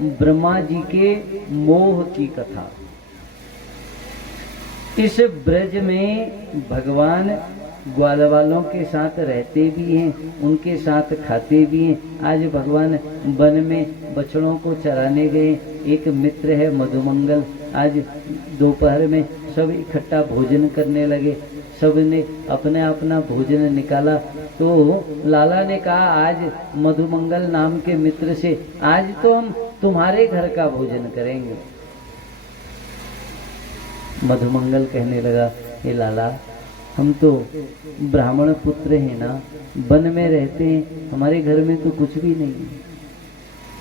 ब्रह्मा जी के मोह की कथा। इस ब्रज में भगवान ग्वाल वालों के साथ रहते भी हैं, उनके साथ खाते भी हैं। आज भगवान वन में बछड़ों को चराने गए। एक मित्र है मधुमंगल, आज दोपहर में सब इकट्ठा भोजन करने लगे। सब ने अपना अपना भोजन निकाला तो लाला ने कहा, आज मधुमंगल नाम के मित्र से आज तो हम तुम्हारे घर का भोजन करेंगे। मधुमंगल कहने लगा, हे लाला, हम तो ब्राह्मण पुत्र हैं ना, वन में रहते हैं, हमारे घर में तो कुछ भी नहीं है।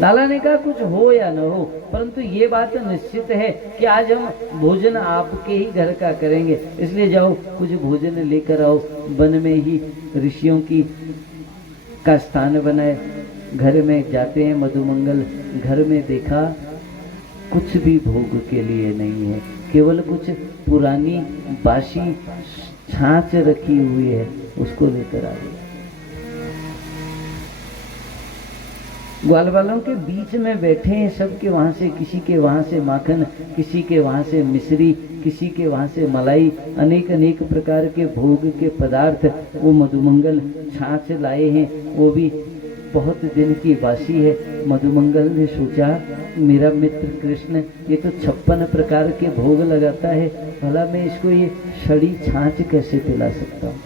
लाला ने कहा, कुछ हो या न हो, परंतु ये बात निश्चित है कि आज हम भोजन आपके ही घर का करेंगे, इसलिए जाओ कुछ भोजन लेकर आओ। वन में ही ऋषियों का स्थान बनाए। घर में जाते हैं मधुमंगल, घर में देखा कुछ भी भोग के लिए नहीं है, केवल कुछ पुरानी बासी छाछ रखी हुई है, उसको लेकर आ गया। ग्वाल वालों के बीच में बैठे हैं, सबके वहां से, किसी के वहां से माखन, किसी के वहां से मिश्री, किसी के वहां से मलाई, अनेक अनेक प्रकार के भोग के पदार्थ वो मधुमंगल छाछ लाए हैं, वो भी बहुत दिन की बासी है। मधुमंगल ने सोचा, मेरा मित्र कृष्ण ये तो 56 प्रकार के भोग लगाता है, भला मैं इसको ये सड़ी छाछ कैसे पिला सकता हूँ।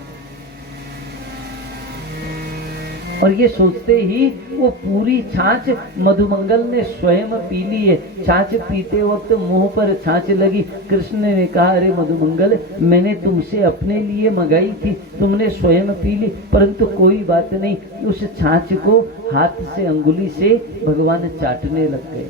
और ये सोचते ही वो पूरी छाछ मधुमंगल ने स्वयं पी ली है। छाछ पीते वक्त मुंह पर छाछ लगी। कृष्ण ने कहा, अरे मधुमंगल, मैंने तुमसे अपने लिए मंगाई थी, तुमने स्वयं पी ली, परंतु कोई बात नहीं। उस छाछ को हाथ से, अंगुली से भगवान चाटने लग गए।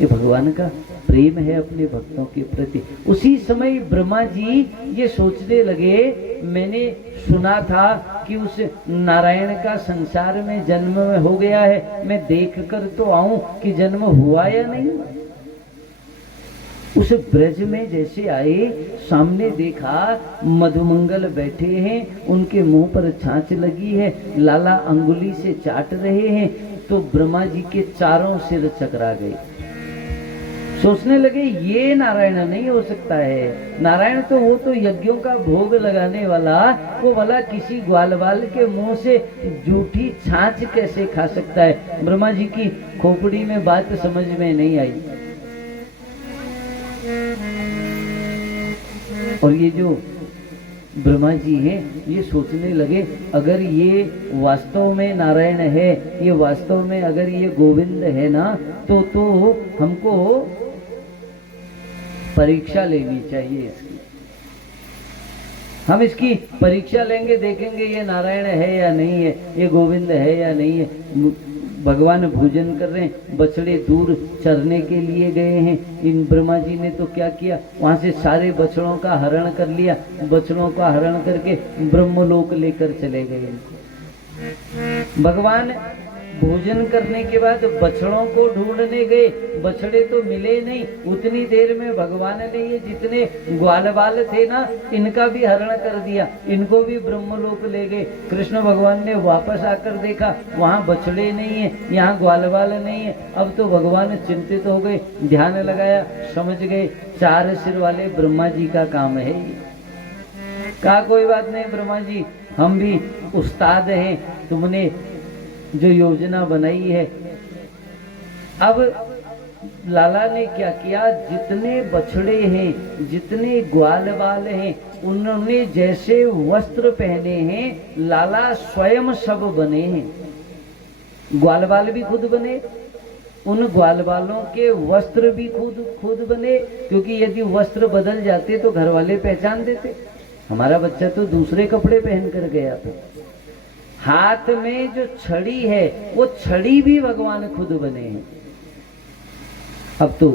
ये भगवान का प्रेम है अपने भक्तों के प्रति। उसी समय ब्रह्मा जी ये सोचने लगे, मैंने सुना था कि उस नारायण का संसार में जन्म हो गया है, मैं देख कर तो आऊं कि जन्म हुआ या नहीं। उस ब्रज में जैसे आए, सामने देखा मधुमंगल बैठे हैं, उनके मुंह पर छाछ लगी है, लाला अंगुली से चाट रहे हैं, तो ब्रह्मा जी के चारों सिर चकरा गए। सोचने लगे, ये नारायण नहीं हो सकता है। नारायण तो वो तो यज्ञों का भोग लगाने वाला, वो भला किसी ग्वालवाल के मुंह से जूठी छाछ कैसे खा सकता है। ब्रह्मा जी की खोपड़ी में बात समझ में नहीं आई। और ये जो ब्रह्मा जी हैं, ये सोचने लगे, अगर ये वास्तव में नारायण है, ये वास्तव में अगर ये गोविंद है ना, तो हमको परीक्षा लेनी चाहिए इसकी। हम इसकी परीक्षा लेंगे, देखेंगे ये नारायण है या नहीं है, ये गोविंद है या नहीं है। भगवान भोजन कर रहे हैं, बछड़े दूर चरने के लिए गए हैं। इन ब्रह्मा जी ने तो क्या किया, वहां से सारे बछड़ों का हरण कर लिया। बछड़ों का हरण करके ब्रह्मलोक लेकर चले गए। भगवान भोजन करने के बाद बछड़ों को ढूंढने गए, बछड़े तो मिले नहीं। उतनी देर में भगवान ने ये जितने ग्वालवाल थे ना, इनका भी हरण कर दिया, इनको भी ब्रह्मलोक ले गए। कृष्ण भगवान ने वापस आकर देखा, वहाँ बछड़े नहीं है, यहाँ ग्वालवाल नहीं है। अब तो भगवान चिंतित हो गए, ध्यान लगाया, समझ गए 4 सिर वाले ब्रह्मा जी का काम है। कहा, कोई बात नहीं ब्रह्मा जी, हम भी उस्ताद हैं, तुमने जो योजना बनाई है। अब लाला ने क्या किया, जितने बछड़े हैं, जितने ग्वालवाल हैं, उन्होंने जैसे वस्त्र पहने हैं, लाला स्वयं सब बने हैं। ग्वालवाल भी खुद बने, उन ग्वालवालों के वस्त्र भी खुद बने, क्योंकि यदि वस्त्र बदल जाते तो घर वाले पहचान देते। हमारा बच्चा तो दूसरे कपड़े पहन कर गया था। हाथ में जो छड़ी है, वो छड़ी भी भगवान खुद बने हैं। अब तो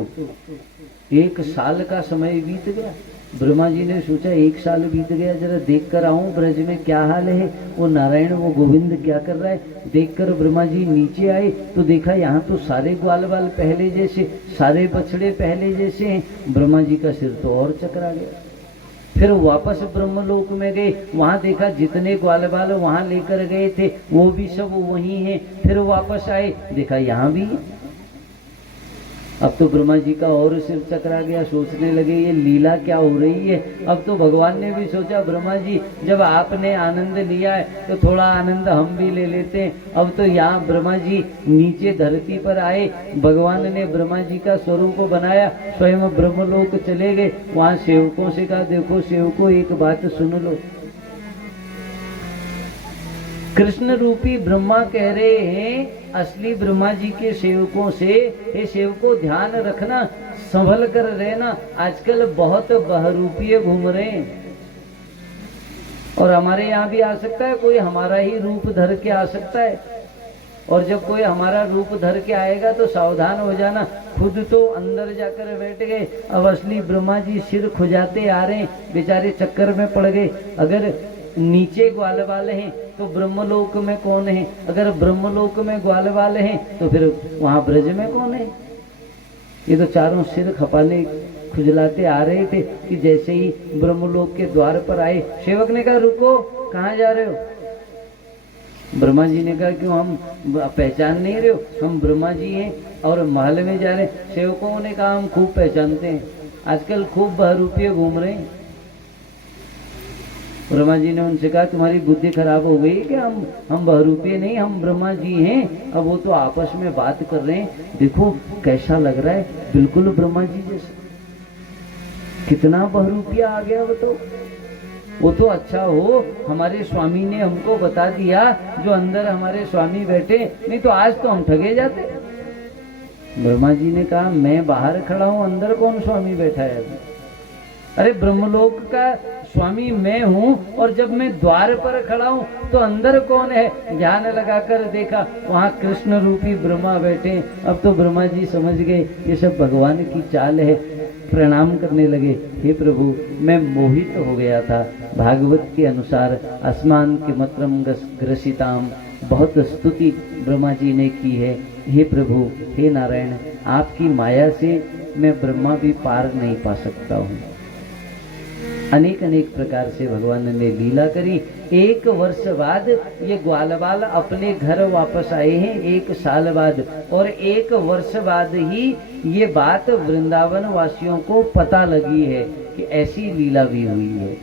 1 साल का समय बीत गया। ब्रह्मा जी ने सोचा 1 साल बीत गया, जरा देख कर आऊं ब्रज में क्या हाल है, वो नारायण वो गोविंद क्या कर रहा है। देखकर ब्रह्मा जी नीचे आए तो देखा यहाँ तो सारे ग्वालवाल पहले जैसे, सारे बछड़े पहले जैसे हैं। ब्रह्मा जी का सिर तो और चकरा गया। फिर वापस ब्रह्मलोक में गए, वहां देखा जितने ग्वालवाल वहां लेकर गए थे वो भी सब वही हैं। फिर वापस आए, देखा यहाँ भी है। अब तो ब्रह्मा जी का और सिर चकरा गया, सोचने लगे ये लीला क्या हो रही है। अब तो भगवान ने भी सोचा ब्रह्मा जी जब आपने आनंद लिया है तो थोड़ा आनंद हम भी ले लेते हैं। अब तो यहाँ ब्रह्मा जी नीचे धरती पर आए, भगवान ने ब्रह्मा जी का स्वरूप बनाया, स्वयं ब्रह्मलोक चले गए। वहाँ सेवकों से कहा देखो सेवकों एक बात सुन लो, कृष्ण रूपी ब्रह्मा कह रहे हैं असली ब्रह्मा जी के सेवकों से, हे सेवकों ध्यान रखना, संभल कर रहना, आजकल बहुत बहरूपीय घूम रहे हैं और हमारे यहाँ भी आ सकता है कोई, हमारा ही रूप धर के आ सकता है। और जब कोई हमारा रूप धर के आएगा तो सावधान हो जाना, खुद तो अंदर जाकर बैठ गए, अब असली ब्रह्मा जी सिर खुजाते आ रहे हैं, बेचारे चक्कर में पड़ गए। अगर नीचे ग्वाल वाले हैं तो ब्रह्मलोक में कौन है, अगर ब्रह्मलोक में ग्वाल वाले हैं तो फिर वहां ब्रज में कौन है। ये तो चारों सिर खपाले खुजलाते आ रहे थे कि जैसे ही ब्रह्मलोक के द्वार पर आए, सेवक ने कहा रुको, कहाँ जा रहे हो। ब्रह्मा जी ने कहा क्यों, हम पहचान नहीं रहे हो, हम ब्रह्मा जी हैं और महल में जा रहे हैं। सेवकों ने कहा हम खूब पहचानते हैं, आजकल खूब बहरूपीय घूम रहे हैं। ब्रह्मा जी ने उनसे कहा तुम्हारी बुद्धि खराब हो गई कि हम बहरूपीय नहीं, हम ब्रह्मा जी हैं। अब वो तो आपस में बात कर रहे हैं, देखो कैसा लग रहा है, बिल्कुल ब्रह्मा जी जैसा, कितना बहरूपीय आ गया बताओ। वो तो अच्छा हो हमारे स्वामी ने हमको बता दिया जो अंदर हमारे स्वामी बैठे, नहीं तो आज तो हम ठगे जाते। ब्रह्मा जी ने कहा मैं बाहर खड़ा हूं, अंदर कौन स्वामी बैठा है अभी। अरे ब्रह्मलोक का स्वामी मैं हूँ और जब मैं द्वार पर खड़ा हूँ तो अंदर कौन है। ध्यान लगाकर देखा वहाँ कृष्ण रूपी ब्रह्मा बैठे। अब तो ब्रह्मा जी समझ गए ये सब भगवान की चाल है, प्रणाम करने लगे, हे प्रभु मैं मोहित हो गया था। भागवत के अनुसार आसमान के मत्रम ग्रसिताम, बहुत स्तुति ब्रह्मा जी ने की है। हे प्रभु हे नारायण, आपकी माया से मैं ब्रह्मा भी पार नहीं पा सकता हूँ। अनेक अनेक प्रकार से भगवान ने लीला करी। 1 वर्ष बाद ये ग्वालवाल अपने घर वापस आए हैं, 1 साल बाद, और 1 वर्ष बाद ही ये बात वृंदावन वासियों को पता लगी है कि ऐसी लीला भी हुई है।